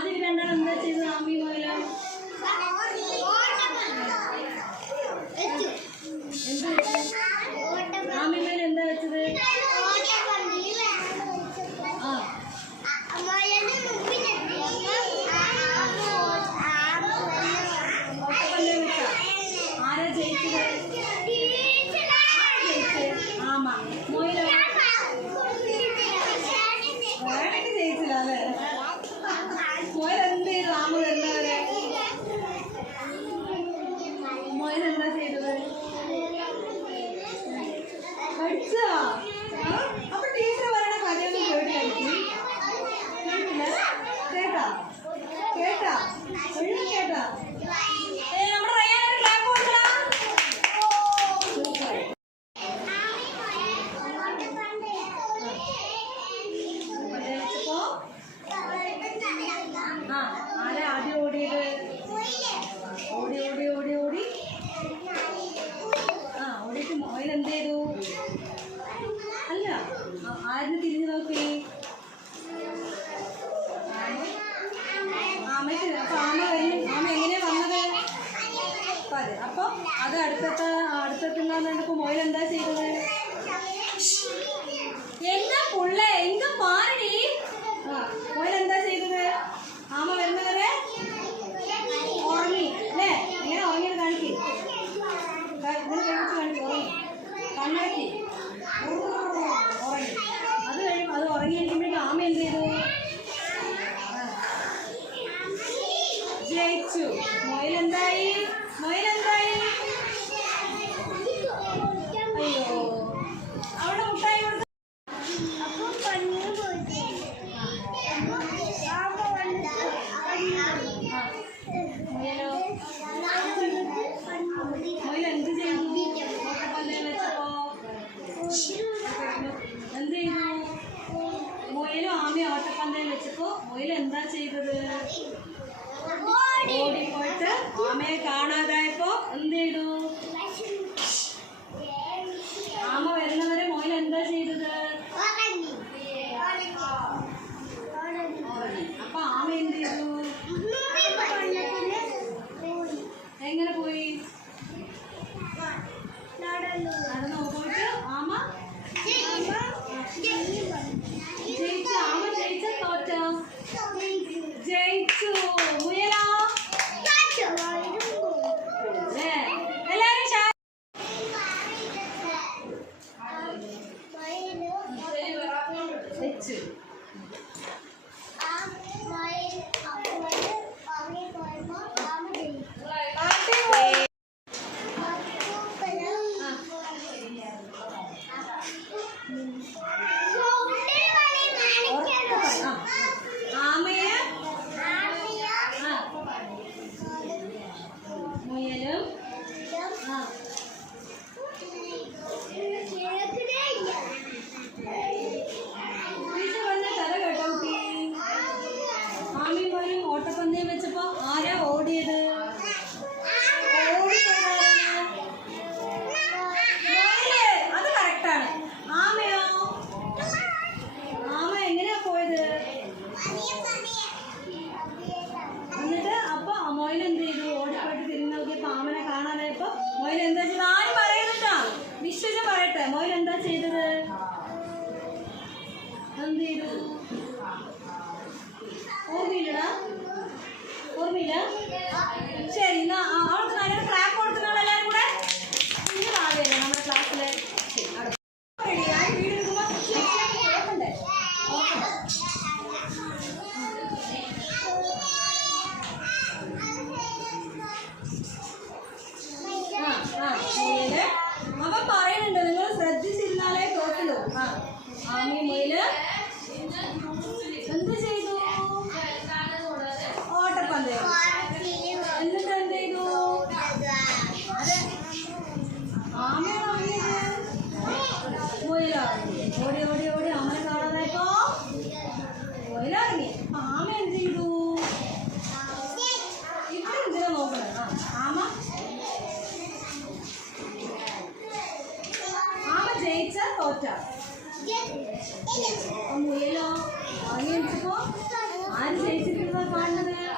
ആദ്യം രണ്ടാണ് എന്താ ചെയ്തത്? ആമി മുയലോ ആമി മുയൽ എന്താ വെച്ചത്? ആരാ ജയിച്ചത്? ആമാ. മുയലോ വേണമെങ്കിൽ ജയിച്ചില്ല അല്ലേ? മുയൽ എന്ത് ചെയ്തു? ആമ വരുന്നവരെ മുയൽ എന്താ ചെയ്തത്? പഠിച്ചോ? അപ്പൊ ടീച്ചർ പറയണ കഥയൊന്നും കേട്ടില്ല. കേട്ടാ കേട്ടാ ഒഴുകി കേട്ടാ? നമ്മുടെ റയാനൊരു ക്ലാപ്പ് കൊടുക്കടാ. ആരാ ആദ്യം ഓടിയത്? ഓടി ഓടി ഓടി ഓടി ഓടിയിട്ട് മുയൽ എന്ത് ചെയ്തു? അല്ല, ആരിന് തിരിഞ്ഞു നോക്കി? ആമയ്ക്ക്. അപ്പൊ ആമ എങ്ങനെയാ വന്നത്? അതെ. അപ്പൊ അത് അടുത്തെത്തുന്നപ്പോ മുയൽ എന്താ ചെയ്തത്? എന്താ പുള്ളേ എങ്ക പാരടി? മുയൽ എന്താ ചെയ്തത്? ആമ വരുന്നവരെ ഉറങ്ങി അല്ലേ? എങ്ങനെ ഉറങ്ങിയത് കാണിക്ക്. കാണിക്ക്. ഉറങ്ങി കണ്ണടക്കി ഉറങ്ങി. അത് ഉറങ്ങിയിരിക്കുമ്പോഴേക്കും ആമ എന്ത് ചെയ്തു? ജയിച്ചു. മുയലെന്തായി? അയ്യോ, അവിടെ മുട്ടായി കൊടുത്തു. മുയലോ മുയൽ എന്ത് ചെയ്തു? വെച്ചപ്പോ എന്ത് ചെയ്തു? മുയലും ആമയും ഓട്ടപ്പന്തയം വെച്ചപ്പോ മുയൽ എന്താ ചെയ്തത്? ഓടിപ്പോയിട്ട് ആമയെ കാണാതായപ്പോ എന്ത് ചെയ്തു? ആമ വരുന്നവരെ മുയൽ എന്താ ചെയ്തത്? അപ്പൊ ആമ എന്ത് ചെയ്തു? എങ്ങനെ പോയി? നടന്നു പോയിട്ട് ആമ ജയിച്ചു. ആമ ജയിച്ച തോറ്റ? ജയിച്ചു. മുയലോ? എല്ലാരും വെച്ചു. ആമയെ മുയലും കഥ കേട്ടോ കുട്ടി? ആമയും മുയലും ഓട്ടപ്പന്തയം വെച്ചപ്പോ ആരാ ഓടിയത്? അത് കറക്റ്റാണ്. ആമയോ? ആമ എങ്ങനെയാ പോയത്? എന്നിട്ട് അപ്പൊ മുയൽ എന്ത് ചെയ്തു? ഓടിപ്പോയിട്ട് തിരിഞ്ഞു നോക്കിയപ്പോ ആമനെ കാണാനായപ്പോ മുയൽ എന്താ ചെയ്തത്? ആരും പറയുന്നിട്ടാ, വിശ്വസിച്ച് പറയട്ടെ. മുയൽ എന്താ ചെയ്തത്? എന്ത് ചെയ്തു? ഓർമ്മയില്ലടാ? ഓർമ്മയില്ല? ശരി, എന്നാ അവൾക്ക് നല്ലൊരു ക്ലാപ്പ് കൊടുക്കുന്ന എല്ലാവരും കൂടെ. ഇനി ഭാവിയല്ലേ നമ്മുടെ ക്ലാസ്സിലെ? അവൻ പറയുന്നുണ്ട്, നിങ്ങൾ ശ്രദ്ധിച്ചിരുന്നാലേ തോട്ടുള്ളൂ. ആമി മുയല് എന്ത് ചെയ്തു? ഓട്ടപ്പന്തയം. എന്നിട്ട് എന്ത് ചെയ്തു? ആമയാണ് ഉറങ്ങിയത്. മുയലോ ഓടി ഓടി ഓടി ആമനെ കാണാതായപ്പോ മുയലിറങ്ങി. ആമ എന്ത് ചെയ്തു? ഇപ്പൊ എന്തിനാ നോക്കണേ? ആമ ജയിച്ച തോറ്റ? മുയലോ ഉറങ്ങി വെച്ചപ്പോ ആര് ജയിച്ചിട്ടുള്ള കാണുന്നത്?